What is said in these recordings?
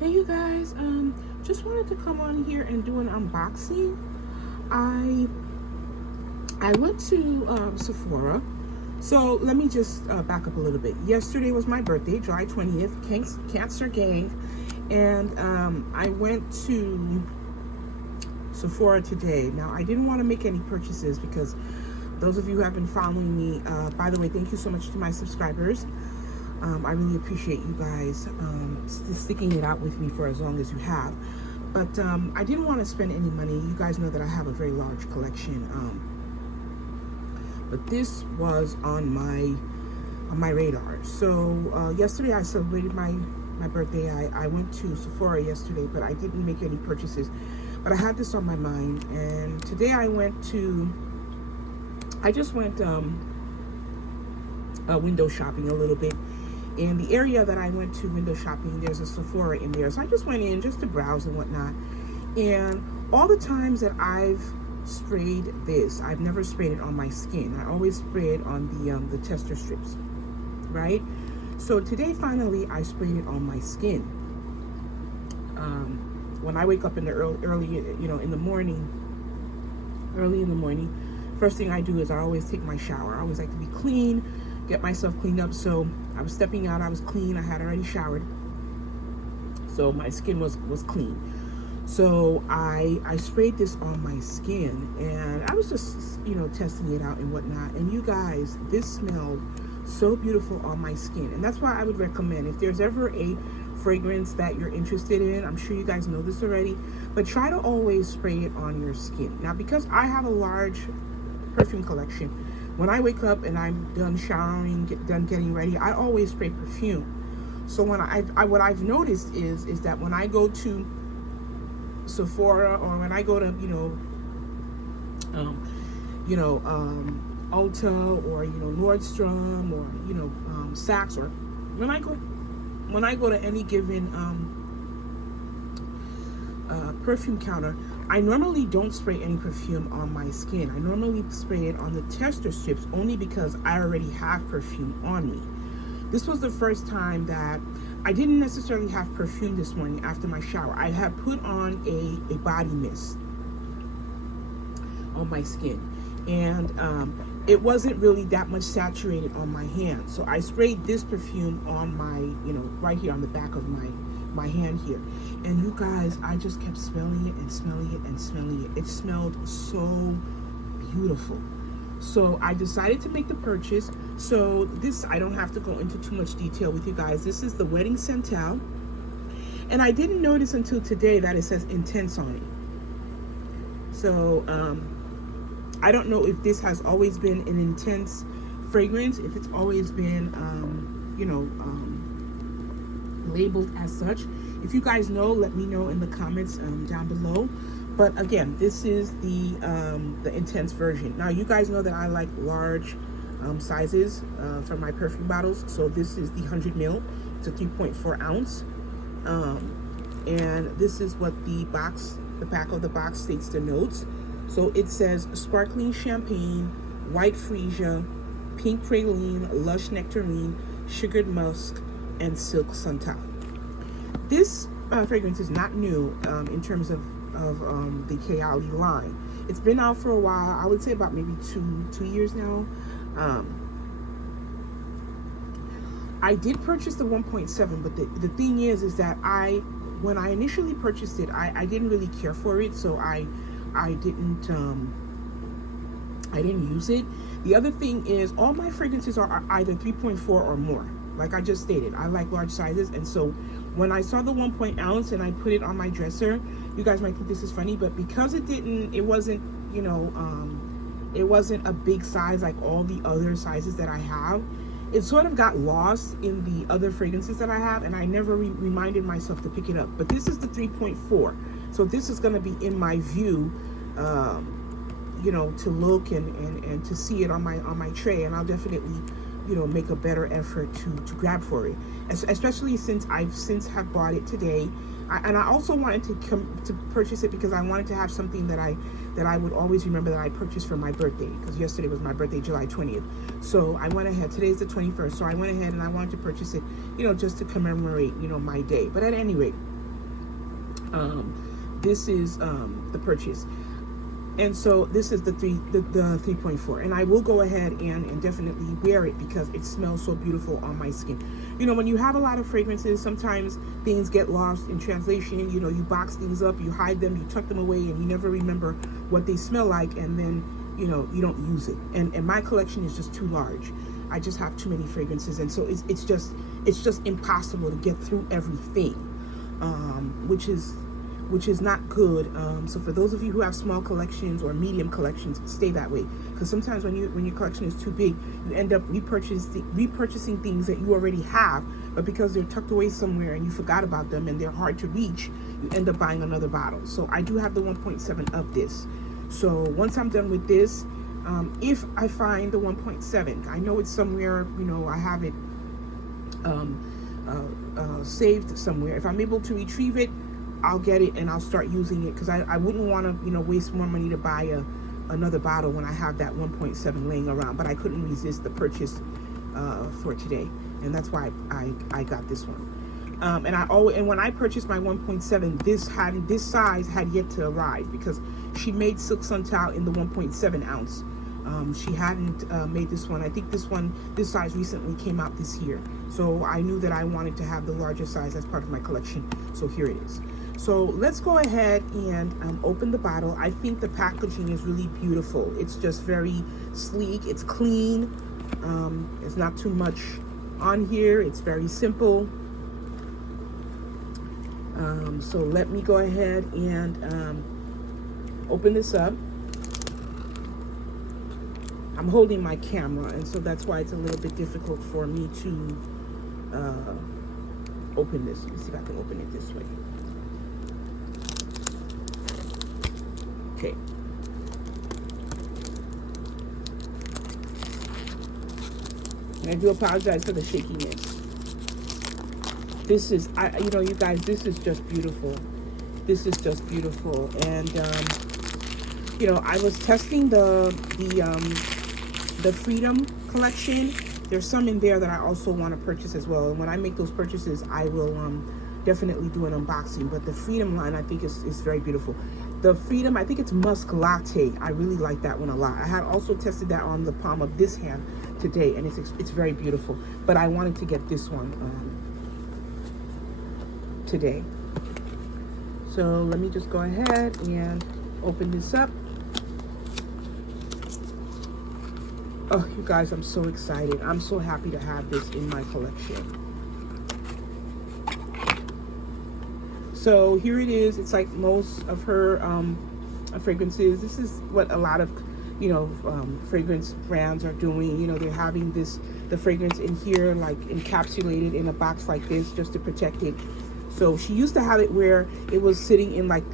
Hey you guys, just wanted to come on here and do an unboxing. I I went to Sephora. So let me just back up a little bit. Yesterday was my birthday, July 20th, Cancer Gang, and I went to Sephora today. Now I didn't want to make any purchases because those of you who have been following me, by the way, thank you so much to my subscribers. I really appreciate you guys sticking it out with me for as long as you have. But I didn't want to spend any money. You guys know that I have a very large collection. But this was on my radar. So yesterday I celebrated my birthday. I went to Sephora yesterday, but I didn't make any purchases. But I had this on my mind, and today I just went window shopping a little bit. In the area that I went to window shopping, there's a Sephora in there. So I just went in just to browse and whatnot. And all the times that I've sprayed this, I've never sprayed it on my skin. I always spray it on the tester strips, right? So today, finally, I sprayed it on my skin. When I wake up in the early in the morning, first thing I do is I always take my shower. I always like to be clean, get myself cleaned up. So I was stepping out, I was clean, I had already showered, so my skin was clean. So I sprayed this on my skin, and I was just testing it out and whatnot. And you guys, this smelled so beautiful on my skin, and that's why I would recommend, if there's ever a fragrance that you're interested in, I'm sure you guys know this already, but try to always spray it on your skin. Now, because I have a large perfume collection, when I wake up and I'm done showering, done getting ready, I always spray perfume. So when what I've noticed is that when I go to Sephora, or when I go to Ulta, or Nordstrom, or Saks, or when I go to any given perfume counter, I normally don't spray any perfume on my skin. I normally spray it on the tester strips, only because I already have perfume on me. This was the first time that I didn't necessarily have perfume this morning after my shower. I had put on a body mist on my skin, and it wasn't really that much saturated on my hand. So I sprayed this perfume on my, right here on the back of my hand here. And you guys, I just kept smelling it and smelling it and smelling it. It smelled so beautiful. So I decided to make the purchase. So this, I don't have to go into too much detail with you guys. This is the Wedding Santal. And I didn't notice until today that it says Intense on it. So I don't know if this has always been an intense fragrance, if it's always been, labeled as such. If you guys know, let me know in the comments down below. But again, this is the intense version. Now, you guys know that I like large sizes for my perfume bottles. So this is the 100 ml. It's a 3.4 ounce. And this is what the back of the box states the notes. So it says sparkling champagne, white freesia, pink praline, lush nectarine, sugared musk, and silk santal. This fragrance is not new in terms of the Kayali'S line. It's been out for a while. I would say about maybe two years now. I did purchase the 1.7, but the thing is that when I initially purchased it, I didn't really care for it, so I didn't use it. The other thing is, all my fragrances are either 3.4 or more. Like I just stated, I like large sizes, and so when I saw the 1 ounce and I put it on my dresser, you guys might think this is funny, but because it wasn't a big size like all the other sizes that I have, it sort of got lost in the other fragrances that I have, and I never reminded myself to pick it up. But this is the 3.4, so this is going to be in my view, to look and to see it on my tray, and I'll definitely make a better effort to grab for it, especially since I've since have bought it today. And I also wanted to purchase it because I wanted to have something that I would always remember that I purchased for my birthday, because yesterday was my birthday, July 20th. So I went ahead, today's the 21st, so I went ahead and I wanted to purchase it, just to commemorate, my day. But at any rate, This is the purchase. And so this is the 3.4, and I will go ahead and definitely wear it because it smells so beautiful on my skin. You know, when you have a lot of fragrances, sometimes things get lost in translation. You know, you box things up, you hide them, you tuck them away, and you never remember what they smell like, and then, you know, you don't use it. And my collection is just too large. I just have too many fragrances, and so it's just impossible to get through everything, which is not good. So for those of you who have small collections or medium collections, stay that way, because sometimes when your collection is too big, you end up repurchasing things that you already have, but because they're tucked away somewhere and you forgot about them and they're hard to reach, you end up buying another bottle. So I do have the 1.7 of this. So once I'm done with this, if I find the 1.7, I know it's somewhere, you know, I have it saved somewhere. If I'm able to retrieve it, I'll get it and I'll start using it, because I wouldn't want to, you know, waste more money to buy another bottle when I have that 1.7 laying around. But I couldn't resist the purchase for today, and that's why I got this one. And when I purchased my 1.7, this size had yet to arrive, because she made Silk Santal in the 1.7 ounce. She hadn't made this one. I think this size recently came out this year. So I knew that I wanted to have the larger size as part of my collection. So here it is. So let's go ahead and open the bottle. I think the packaging is really beautiful. It's just very sleek. It's clean. There's not too much on here. It's very simple. So let me go ahead and open this up. I'm holding my camera, and so that's why it's a little bit difficult for me to open this. Let me see if I can open it this way. Okay. And I do apologize for the shakiness. This is, you know, you guys, this is just beautiful. This is just beautiful. And, you know, I was testing the Freedom collection. There's some in there that I also want to purchase as well. And when I make those purchases, I will definitely do an unboxing. But the Freedom line, I think, is very beautiful. The Freedom, I think it's Musk Latte. I really like that one a lot. I had also tested that on the palm of this hand today, and it's very beautiful. But I wanted to get this one today. So let me just go ahead and open this up. Oh, you guys, I'm so excited. I'm so happy to have this in my collection. So here it is. It's like most of her fragrances. This is what a lot of, you know, fragrance brands are doing. You know, they're having the fragrance in here, like encapsulated in a box like this, just to protect it. So she used to have it where it was sitting in like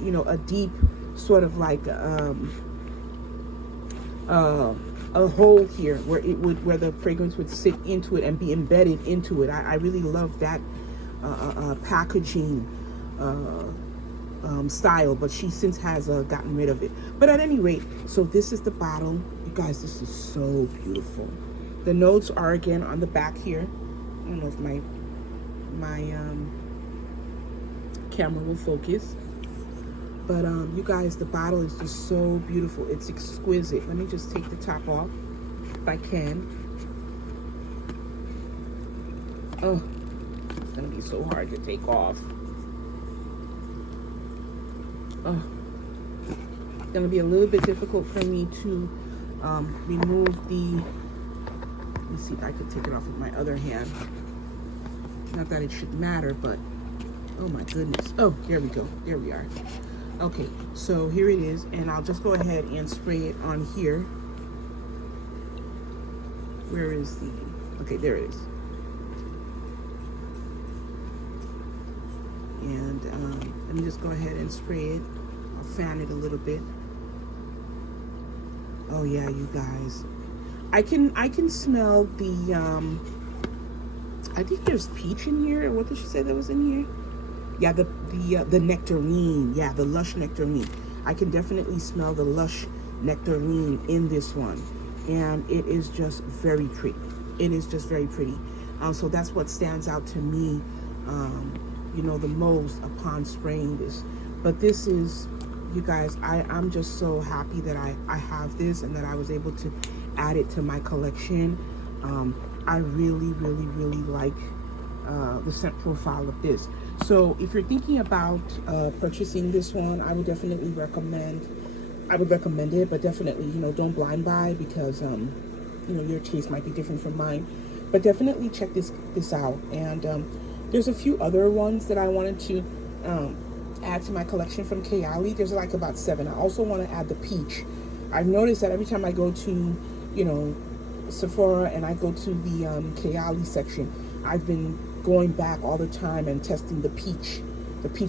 you know, a deep sort of like a hole here where the fragrance would sit into it and be embedded into it. I really love that packaging style, but she since has gotten rid of it. But at any rate, so this is the bottle. You guys, this is so beautiful. The notes are again on the back here. I don't know if my camera will focus, but you guys, the bottle is just so beautiful. It's exquisite. Let me just take the top off if I can. Oh, it's gonna be so hard to take off. Oh, it's gonna be a little bit difficult for me to remove the, let me see if I could take it off with my other hand. Not that it should matter, but oh my goodness. Oh, there we go. There we are. Okay, so here it is, and I'll just go ahead and spray it on here. Where is the, okay, there it is. And let me just go ahead and spray it. I'll fan it a little bit. Oh yeah, you guys, I can smell the I think there's peach in here. What did she say that was in here? Yeah, the nectarine. Yeah, the lush nectarine. I can definitely smell the lush nectarine in this one, and it is just very pretty. It is just very pretty. So that's what stands out to me you know, the most upon spraying this. But this is, you guys, I'm just so happy that I have this and that I was able to add it to my collection. I really, really, really like the scent profile of this. So if you're thinking about purchasing this one, I would definitely recommend it, but definitely, you know, don't blind buy, because you know, your taste might be different from mine. But definitely check this out. And there's a few other ones that I wanted to add to my collection from Kayali. There's like about 7. I also want to add the peach. I've noticed that every time I go to, you know, Sephora and I go to the Kayali section, I've been going back all the time and testing the peach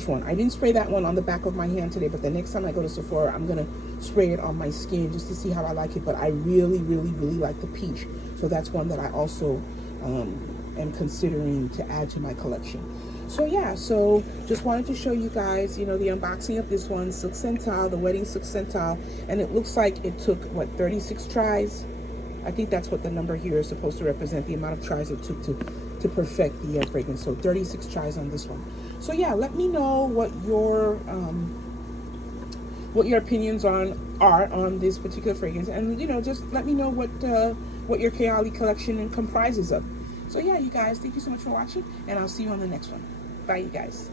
one. I didn't spray that one on the back of my hand today, but the next time I go to Sephora, I'm gonna spray it on my skin just to see how I like it. But I really, really, really like the peach, so that's one that I also am considering to add to my collection. So yeah, so just wanted to show you guys, you know, the unboxing of this one, Silk Santal, the Wedding Silk Santal, and it looks like it took, what, 36 tries? I think that's what the number here is supposed to represent, the amount of tries it took to perfect the fragrance. So 36 tries on this one. So yeah, let me know what your opinions are on this particular fragrance, and you know, just let me know what your Kayali collection comprises of. So yeah, you guys, thank you so much for watching, and I'll see you on the next one. Bye, you guys.